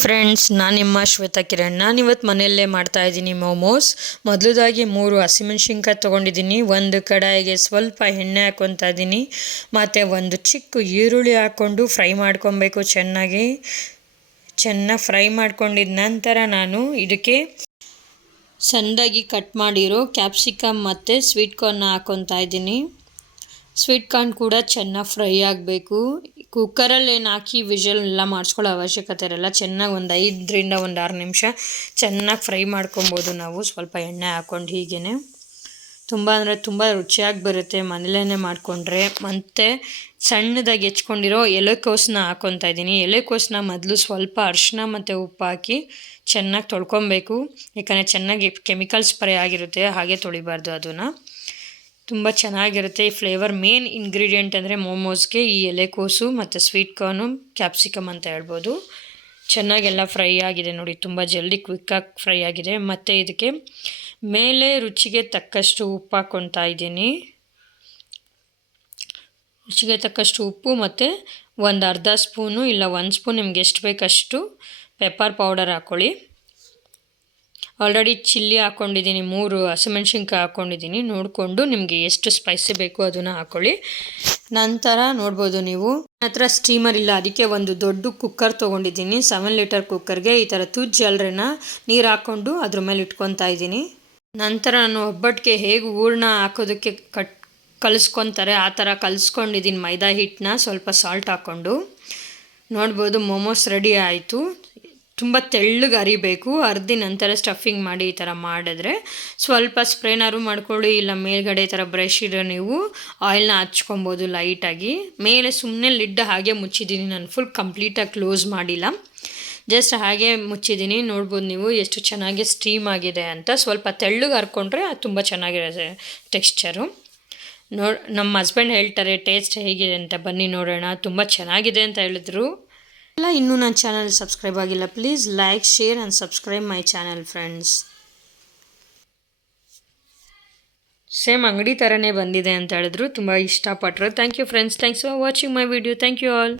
Friends ನಾನು ನಿಮ್ಮ ಶ್ವೇತಾ ಕಿರಣ್. ನಾನು ಇವತ್ತು ಮನೆಯಲ್ಲೇ ಮಾಡ್ತಾ ಇದ್ದೀನಿ ಮೋಮೋಸ್ ಮೊದಲದಾಗಿ ಮೂರು ಹಸಿಮೆಣ್ಸಿನ್ಕಾಯಿ ತೊಗೊಂಡಿದ್ದೀನಿ. ಒಂದು ಕಡಾಯಿಗೆ ಸ್ವಲ್ಪ ಎಣ್ಣೆ ಹಾಕ್ಕೊತಾ ಇದ್ದೀನಿ. ಮತ್ತು ಒಂದು ಚಿಕ್ಕ ಈರುಳ್ಳಿ ಹಾಕ್ಕೊಂಡು ಫ್ರೈ ಮಾಡ್ಕೊಬೇಕು ಚೆನ್ನಾಗಿ. ಚೆನ್ನಾಗಿ ಫ್ರೈ ಮಾಡ್ಕೊಂಡಿದ ನಂತರ ನಾನು ಇದಕ್ಕೆ ಸಣ್ಣದಾಗಿ ಕಟ್ ಮಾಡಿರೋ ಕ್ಯಾಪ್ಸಿಕಮ್ ಮತ್ತು ಸ್ವೀಟ್ ಕಾರ್ನ್ ಹಾಕ್ಕೊತಾ ಇದ್ದೀನಿ. ಸ್ವೀಟ್ ಕಾರ್ನ್ ಕೂಡ ಚೆನ್ನಾಗಿ ಫ್ರೈ ಆಗಬೇಕು. ಕುಕ್ಕರಲ್ಲಿ ಏನು ಹಾಕಿ ವಿಷಲ್ ಎಲ್ಲ ಮಾಡಿಸ್ಕೊಳ್ಳೋ ಅವಶ್ಯಕತೆ ಇರಲ್ಲ. ಚೆನ್ನಾಗಿ ಒಂದು ಐದರಿಂದ ಒಂದು ಆರು ನಿಮಿಷ ಚೆನ್ನಾಗಿ ಫ್ರೈ ಮಾಡ್ಕೊಬೋದು ನಾವು. ಸ್ವಲ್ಪ ಎಣ್ಣೆ ಹಾಕ್ಕೊಂಡು ಹೀಗೇ ತುಂಬ ಅಂದರೆ ತುಂಬ ರುಚಿಯಾಗಿ ಬರುತ್ತೆ ಮನೇಲೇ ಮಾಡಿಕೊಂಡ್ರೆ. ಮತ್ತು ಸಣ್ಣದಾಗಿ ಹೆಚ್ಕೊಂಡಿರೋ ಎಲೆಕೋಸನ್ನ ಹಾಕ್ಕೊತಾ ಇದ್ದೀನಿ. ಎಲೆಕೋಸನ್ನ ಮೊದಲು ಸ್ವಲ್ಪ ಅರಿಶಿನ ಮತ್ತು ಉಪ್ಪು ಹಾಕಿ ಚೆನ್ನಾಗಿ ತೊಳ್ಕೊಬೇಕು. ಯಾಕಂದರೆ ಚೆನ್ನಾಗಿ ಕೆಮಿಕಲ್ ಸ್ಪ್ರೇ ಆಗಿರುತ್ತೆ. ಹಾಗೆ ತೊಳಿಬಾರ್ದು ಅದನ್ನು. ತುಂಬ ಚೆನ್ನಾಗಿರುತ್ತೆ ಈ ಫ್ಲೇವರ್ ಮೇನ್ ಇಂಗ್ರೀಡಿಯೆಂಟ್ ಅಂದರೆ ಮೋಮೋಸ್ಗೆ ಈ ಎಲೆಕೋಸು ಮತ್ತು ಸ್ವೀಟ್ ಕಾರ್ನು ಕ್ಯಾಪ್ಸಿಕಮ್ ಅಂತ ಹೇಳ್ಬೋದು. ಚೆನ್ನಾಗೆಲ್ಲ ಫ್ರೈ ಆಗಿದೆ ನೋಡಿ, ತುಂಬ ಜಲ್ದಿ ಕ್ವಿಕ್ಕಾಗಿ ಫ್ರೈ ಆಗಿದೆ. ಮತ್ತು ಇದಕ್ಕೆ ಮೇಲೆ ರುಚಿಗೆ ತಕ್ಕಷ್ಟು ಉಪ್ಪು ಹಾಕ್ಕೊತಾ ಇದ್ದೀನಿ. ರುಚಿಗೆ ತಕ್ಕಷ್ಟು ಉಪ್ಪು ಮತ್ತು ಒಂದು ಅರ್ಧ ಸ್ಪೂನು ಇಲ್ಲ, ಒಂದು ಸ್ಪೂನ್ ನಿಮ್ಗೆ ಎಷ್ಟು ಬೇಕಷ್ಟು ಪೆಪ್ಪರ್ ಪೌಡರ್ ಹಾಕ್ಕೊಳ್ಳಿ ಆಲ್ರೆಡಿ ಚಿಲ್ಲಿ ಹಾಕ್ಕೊಂಡಿದ್ದೀನಿ ಮೂರು ಹಸಿಮೆಣ್ಸಿನ್ಕಾಯಿ ಹಾಕ್ಕೊಂಡಿದ್ದೀನಿ ನೋಡಿಕೊಂಡು ನಿಮಗೆ ಎಷ್ಟು ಸ್ಪೈಸಿ ಬೇಕು ಅದನ್ನು ಹಾಕ್ಕೊಳ್ಳಿ ನಂತರ ನೋಡ್ಬೋದು ನೀವು. ನನ್ನ ಹತ್ರ ಸ್ಟೀಮರ್ ಇಲ್ಲ, ಅದಕ್ಕೆ ಒಂದು ದೊಡ್ಡ ಕುಕ್ಕರ್ ತೊಗೊಂಡಿದ್ದೀನಿ. ಸೆವೆನ್ ಲೀಟರ್ ಕುಕ್ಕರ್ಗೆ ಈ ಥರ ತುಜ್ಜು ಜಲ್ರನ್ನ ನೀರು ಹಾಕ್ಕೊಂಡು ಅದ್ರ ಮೇಲೆ ಇಟ್ಕೊತಾ ಇದ್ದೀನಿ. ನಂತರ ನಾನು ಒಬ್ಬಟ್ಟಿಗೆ ಹೇಗೆ ಹೂರ್ಣ ಹಾಕೋದಕ್ಕೆ ಕಟ್, ಕಲಿಸ್ಕೊತಾರೆ, ಆ ಥರ ಕಲಿಸ್ಕೊಂಡಿದ್ದೀನಿ ಮೈದಾ ಹಿಟ್ಟನ್ನ ಸ್ವಲ್ಪ ಸಾಲ್ಟ್ ಹಾಕ್ಕೊಂಡು ನೋಡ್ಬೋದು ಮೋಮೋಸ್ ರೆಡಿ ಆಯಿತು. ತುಂಬ ತೆಳ್ಳಗೆ ಅರಿಬೇಕು. ಅರ್ದಿ ನಂತರ ಸ್ಟಫಿಂಗ್ ಮಾಡಿ ಈ ಥರ ಮಾಡಿದ್ರೆ ಸ್ವಲ್ಪ ಸ್ಪ್ರೇನಾರು ಮಾಡ್ಕೊಳ್ಳಿ, ಇಲ್ಲ ಮೇಲ್ಗಡೆ ಈ ಥರ ಬ್ರಷ್ ಇರೋ ನೀವು ಆಯಿಲ್ನ ಹಚ್ಕೊಬೋದು ಲೈಟಾಗಿ ಮೇಲೆ ಸುಮ್ಮನೆ ಲಿಡ್ ಹಾಗೆ ಮುಚ್ಚಿದ್ದೀನಿ. ನಾನು ಫುಲ್ ಕಂಪ್ಲೀಟಾಗಿ ಕ್ಲೋಸ್ ಮಾಡಿಲ್ಲ. ಜಸ್ಟ್ ಹಾಗೆ ಮುಚ್ಚಿದ್ದೀನಿ. ನೋಡ್ಬೋದು ನೀವು ಎಷ್ಟು ಚೆನ್ನಾಗಿ ಸ್ಟೀಮ್ ಆಗಿದೆ ಅಂತ. ಸ್ವಲ್ಪ ತೆಳ್ಳಗೆ ಹರ್ಕೊಂಡ್ರೆ ಅದು ತುಂಬ ಚೆನ್ನಾಗಿರುತ್ತೆ ಟೆಕ್ಸ್ಚರು ನೋಡ್, ನಮ್ಮ ಹಸ್ಬೆಂಡ್ ಹೇಳ್ತಾರೆ ಟೇಸ್ಟ್ ಹೇಗಿದೆ ಅಂತ. ಬನ್ನಿ ನೋಡೋಣ. ತುಂಬ ಚೆನ್ನಾಗಿದೆ ಅಂತ ಹೇಳಿದ್ರು. ಎಲ್ಲ ಇನ್ನೂ ನನ್ನ ಚಾನಲ್ ಸಬ್ಸ್ಕ್ರೈಬ್ ಆಗಿಲ್ಲ please like share and subscribe my channel friends same ಅಂಗಡಿ ಥರನೇ ಬಂದಿದೆ ಅಂತ ಹೇಳಿದ್ರು, ತುಂಬ ಇಷ್ಟಪಟ್ಟರು thank you friends thanks for watching my video thank you all